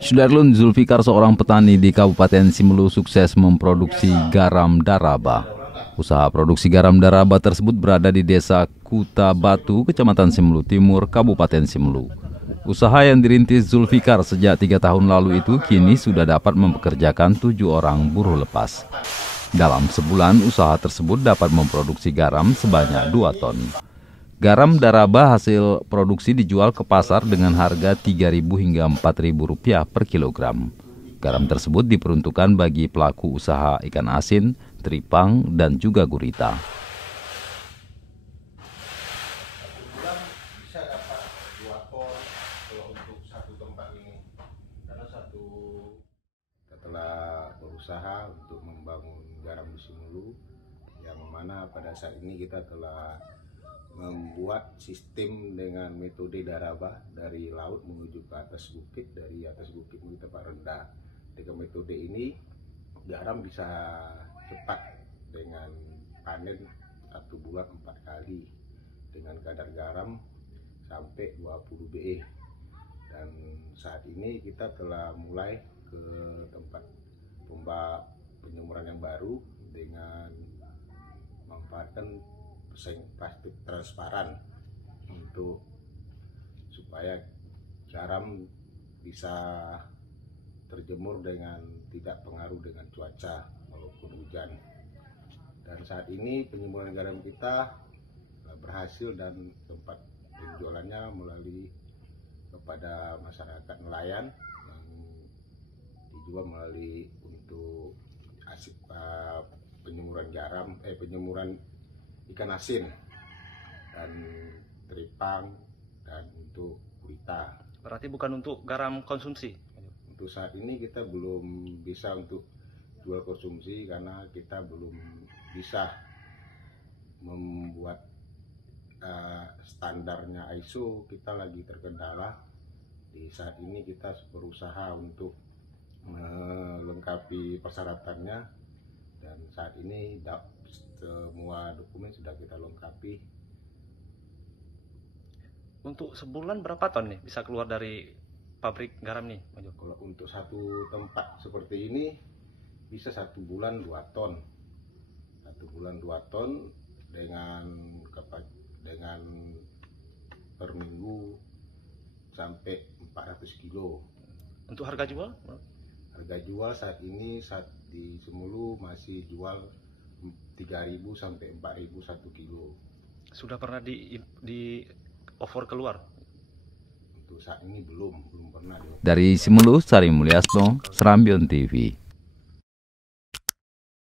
Sudarlun Zulfikar, seorang petani di Kabupaten Simelu, sukses memproduksi garam daraba. Usaha produksi garam daraba tersebut berada di Desa Kuta Batu, Kecamatan Simelu Timur, Kabupaten Simelu. Usaha yang dirintis Zulfikar sejak 3 tahun lalu itu kini sudah dapat mempekerjakan 7 orang buruh lepas. Dalam sebulan, usaha tersebut dapat memproduksi garam sebanyak 2 ton. Garam daraba hasil produksi dijual ke pasar dengan harga Rp3.000 hingga Rp4.000 per kilogram. Garam tersebut diperuntukkan bagi pelaku usaha ikan asin, teripang, dan juga gurita. Bisa dapat 2 ton kalau untuk satu tempat ini, karena setelah berusaha untuk membangun garam di Simelu, yang mana pada saat ini kita telah membuat sistem dengan metode daraba dari laut menuju ke atas bukit, dari atas bukit menuju tempat rendah. Dengan metode ini garam bisa cepat dengan panen 1 bulan 4 kali dengan kadar garam sampai 20 BE. Dan saat ini kita telah mulai ke tempat penyemuran yang baru dengan memanfaatkan plastik transparan untuk supaya garam bisa terjemur dengan tidak pengaruh dengan cuaca maupun hujan. Dan saat ini penyemuran garam kita berhasil dan tempat penjualannya melalui kepada masyarakat nelayan yang dijual melalui untuk penyemuran garam, penyemuran ikan asin dan teripang dan untuk gurita. Berarti bukan untuk garam konsumsi? Untuk saat ini kita belum bisa untuk jual konsumsi karena kita belum bisa membuat standarnya ISO. Kita lagi terkendala. Di saat ini kita berusaha untuk melengkapi persyaratannya, dan saat ini semua dokumen sudah kita lengkapi. Untuk sebulan berapa ton nih bisa keluar dari pabrik garam nih? Kalau untuk satu tempat seperti ini bisa 1 bulan 2 ton. 1 bulan 2 ton dengan per minggu sampai 400 kilo. Untuk harga jual? Harga jual saat ini di Simelu masih jual Rp3.000 sampai Rp4.000 1 kilo. Sudah pernah di offer keluar? Untuk saat ini belum pernah. Dari Simelu, Sari Mulyasno, Serambion TV.